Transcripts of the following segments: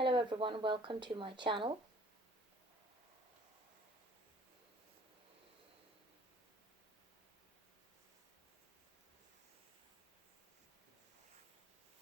Hello everyone, welcome to my channel.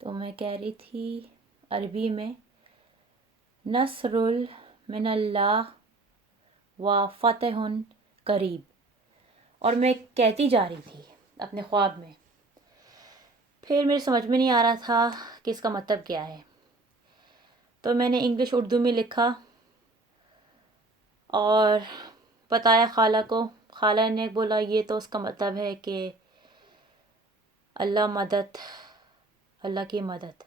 تو میں کہہ رہی تھی عربی میں نصر من اللہ و فتح قریب، اور میں کہتی جا رہی تھی اپنے خواب میں. پھر میرے سمجھ میں نہیں آ رہا تھا کہ اس کا مطلب کیا ہے، تو میں نے انگلش اردو میں لکھا اور بتایا خالہ کو. خالہ نے بولا یہ تو اس کا مطلب ہے کہ اللہ مدد، اللہ کی مدد.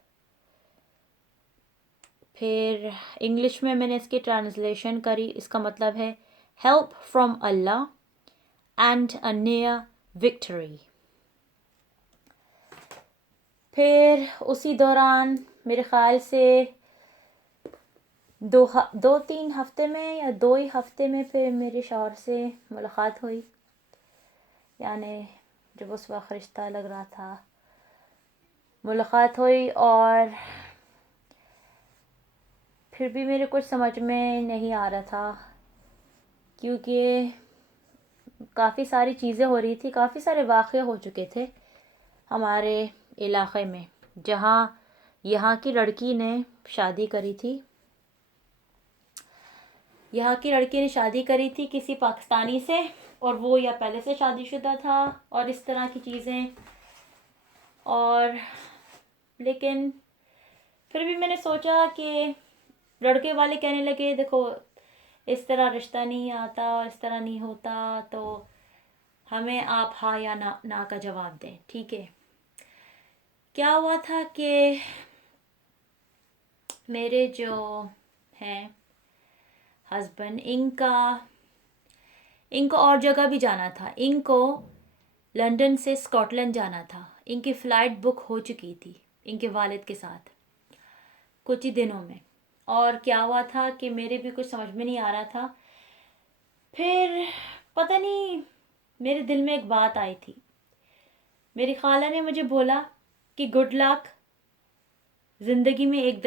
پھر انگلش میں نے اس کی ٹرانسلیشن کری. اس کا مطلب ہے help from Allah and a near victory. پھر اسی دوران میرے خیال سے 2-3 ہفتے میں یا 2 ہی ہفتے میں پھر میرے شوہر سے ملاقات ہوئی، یعنی جب اس وقت رشتہ لگ رہا تھا ملاقات ہوئی. اور پھر بھی میرے کچھ سمجھ میں نہیں آ رہا تھا، کیونکہ کافی ساری چیزیں ہو رہی تھی، کافی سارے واقعے ہو چکے تھے ہمارے علاقے میں. جہاں یہاں کی لڑکی نے شادی کری تھی، یہاں کی لڑکی نے شادی کری تھی کسی پاکستانی سے، اور وہ یا پہلے سے شادی شدہ تھا اور اس طرح کی چیزیں. اور لیکن پھر بھی میں نے سوچا کہ لڑکے والے کہنے لگے دیکھو اس طرح رشتہ نہیں آتا، اس طرح نہیں ہوتا، تو ہمیں آپ ہاں یا نا کا جواب دیں. ٹھیک ہے. کیا ہوا تھا کہ میرے جو ہیں ہسبینڈ، ان کو اور جگہ بھی جانا تھا. ان کو لنڈن سے اسکاٹ لینڈ جانا تھا. ان کی فلائٹ بک ہو چکی تھی ان کے والد کے ساتھ کچھ ہی دنوں میں. اور کیا ہوا تھا کہ میرے بھی کچھ سمجھ میں نہیں آ رہا تھا. پھر پتہ نہیں میرے دل میں ایک بات آئی تھی. میری خالہ نے مجھے بولا کہ گڈ لک زندگی میں ایک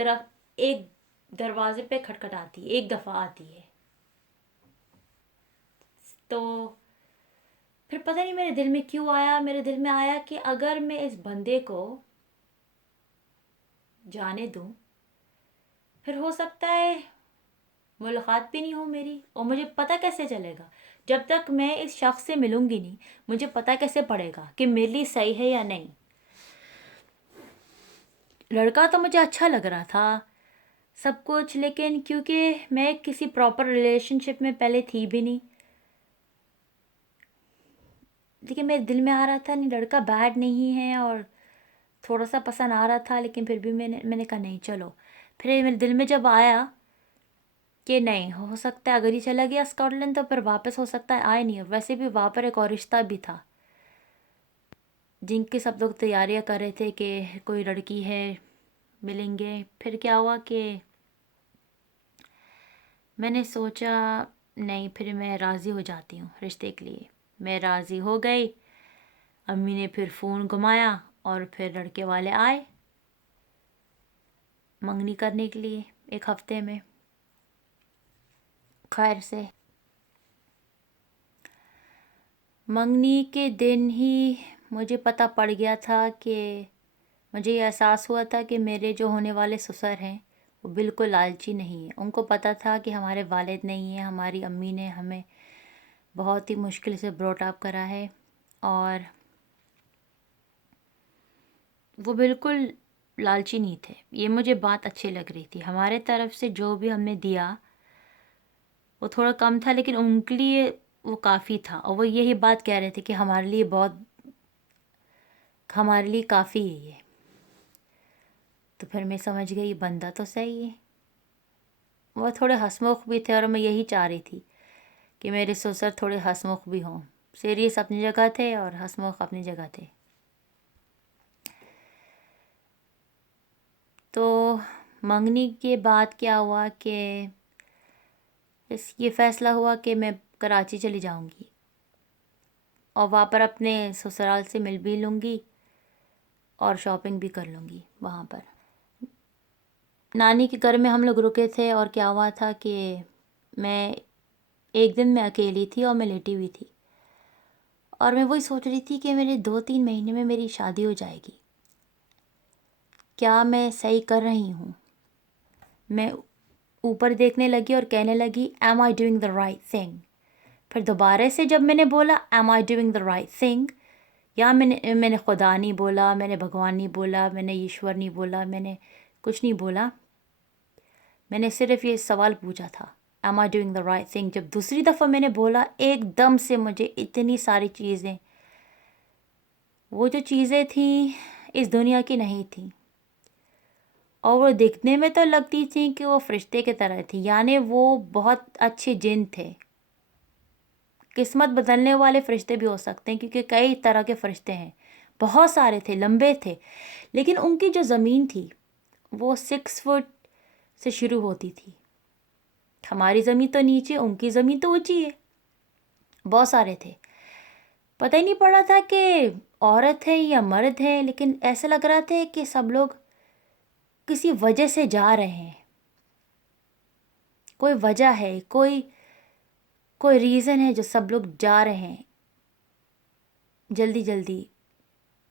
دروازے پہ کھٹکھٹاتی ہے، ایک دفعہ آتی ہے. تو پھر پتہ نہیں میرے دل میں کیوں آیا، میرے دل میں آیا کہ اگر میں اس بندے کو جانے دوں پھر ہو سکتا ہے ملاقات بھی نہیں ہو میری. اور مجھے پتہ کیسے چلے گا جب تک میں اس شخص سے ملوں گی نہیں؟ مجھے پتہ کیسے پڑے گا کہ میرے لیے صحیح ہے یا نہیں؟ لڑکا تو مجھے اچھا لگ رہا تھا سب کچھ، لیکن کیونکہ میں کسی پراپر ریلیشن شپ میں پہلے تھی بھی نہیں، لیکن میرے دل میں آ رہا تھا نہیں لڑکا بیڈ نہیں ہے، اور تھوڑا سا پسند آ رہا تھا. لیکن پھر بھی میں نے کہا نہیں چلو. پھر میرے دل میں جب آیا کہ نہیں ہو سکتا ہے اگر ہی چلا گیا اسکاٹ لینڈ تو پھر واپس ہو سکتا ہے آئے نہیں. ویسے بھی وہاں پر ایک اور رشتہ بھی تھا جن کی سب لوگ تیاریاں کر رہے تھے کہ کوئی لڑکی ہے ملیں گے. پھر کیا ہوا کہ میں نے سوچا نہیں پھر میں راضی ہو جاتی ہوں رشتے کے لیے. میں راضی ہو گئی. امی نے پھر فون گھمایا اور پھر لڑکے والے آئے منگنی کرنے کے لیے 1 ہفتے میں. خیر سے منگنی کے دن ہی مجھے پتہ پڑ گیا تھا کہ مجھے یہ احساس ہوا تھا کہ میرے جو ہونے والے سسر ہیں وہ بالکل لالچی نہیں ہیں. ان کو پتہ تھا کہ ہمارے والد نہیں ہیں، ہماری امی نے ہمیں بہت ہی مشکل سے بروٹ اپ کرا ہے، اور وہ بالکل لالچی نہیں تھے. یہ مجھے بات اچھی لگ رہی تھی. ہمارے طرف سے جو بھی ہم نے دیا وہ تھوڑا کم تھا لیکن ان کے لیے وہ کافی تھا، اور وہ یہی بات کہہ رہے تھے کہ ہمارے لیے کافی ہے یہ. تو پھر میں سمجھ گئی بندہ تو صحیح ہے. وہ تھوڑے ہسمکھ بھی تھے اور میں یہی چاہ رہی تھی کہ میرے سسر تھوڑے ہسمکھ بھی ہوں. سیریس اپنی جگہ تھے اور ہسمکھ اپنی جگہ تھے. تو منگنی کے بعد کیا ہوا کہ یہ فیصلہ ہوا کہ میں کراچی چلی جاؤں گی اور وہاں پر اپنے سسرال سے مل بھی لوں گی اور شاپنگ بھی کر لوں گی. وہاں پر نانی کے گھر میں ہم لوگ رکے تھے. اور کیا ہوا تھا کہ میں ایک دن میں اکیلی تھی اور میں لیٹی ہوئی تھی اور میں وہی سوچ رہی تھی کہ میرے 2-3 مہینے میں میری شادی ہو جائے گی. کیا میں صحیح کر رہی ہوں. میں اوپر دیکھنے لگی اور کہنے لگی am I doing the right thing. پھر دوبارہ سے جب میں نے بولا am I doing the right thing, یا میں نے خدا نہیں بولا، میں نے بھگوان نہیں بولا، میں نے ایشور نہیں بولا، میں نے کچھ نہیں بولا. میں نے صرف یہ سوال پوچھا تھا am I doing the right thing. جب دوسری دفعہ میں نے بولا، ایک دم سے مجھے اتنی ساری چیزیں، وہ جو چیزیں تھیں اس دنیا کی نہیں تھیں، اور وہ دیکھنے میں تو لگتی تھیں کہ وہ فرشتے کی طرح تھی. یعنی وہ بہت اچھے جن تھے. قسمت بدلنے والے فرشتے بھی ہو سکتے ہیں، کیونکہ کئی طرح کے فرشتے ہیں، بہت سارے تھے، لمبے تھے. لیکن ان کی جو زمین تھی وہ 6 فٹ سے شروع ہوتی تھی. ہماری زمین تو نیچے، ان کی زمین تو اونچی ہے. بہت سارے تھے. پتہ ہی نہیں پڑا تھا کہ عورت ہے یا مرد ہے، لیکن ایسا لگ رہا تھا کہ سب لوگ کسی وجہ سے جا رہے ہیں. کوئی وجہ ہے، کوئی ریزن ہے جو سب لوگ جا رہے ہیں جلدی جلدی.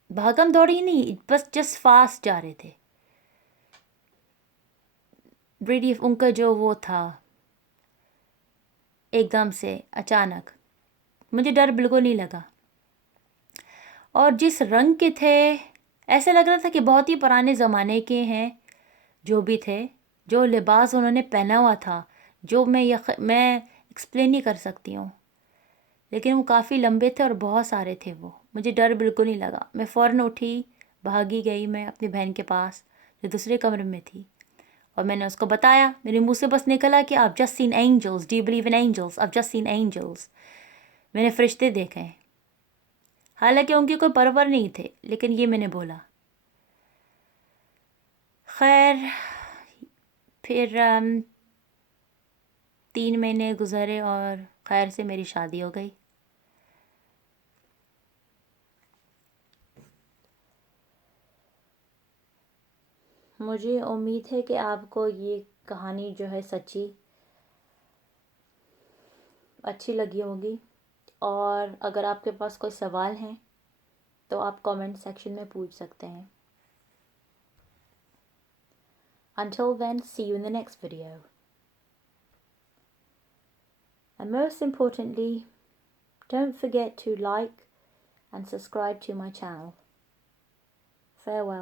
بھاگم دوڑی نہیں، بس جسٹ فاسٹ جا رہے تھے. ریڈی ان کا جو وہ تھا، ایک دم سے اچانک مجھے ڈر بالکل نہیں لگا. اور جس رنگ کے تھے، ایسا لگ رہا تھا کہ بہت ہی پرانے زمانے کے ہیں. جو بھی تھے، جو لباس انہوں نے پہنا ہوا تھا، جو میں ایکسپلین نہیں کر سکتی ہوں، لیکن وہ کافی لمبے تھے اور بہت سارے تھے. وہ مجھے ڈر بالکل نہیں لگا. میں فوراً اٹھی، بھاگی گئی میں اپنی بہن کے پاس جو دوسرے کمرے میں تھی، اور میں نے اس کو بتایا. میرے منہ سے بس نکلا کہ I've just seen angels. Do you believe in angels? I've just seen angels. میں نے فرشتے دیکھے ہیں. حالانکہ ان کی کوئی پرور نہیں تھے، لیکن یہ میں نے بولا. خیر، پھر 3 مہینے گزرے اور خیر سے میری شادی ہو گئی. مجھے امید ہے کہ آپ کو یہ کہانی جو ہے سچی اچھی لگی ہوگی. اور اگر آپ کے پاس کوئی سوال ہیں تو آپ کامنٹ سیکشن میں پوچھ سکتے ہیں. Until then, see you in the next video. And most importantly, don't forget to like and subscribe to my channel. Farewell.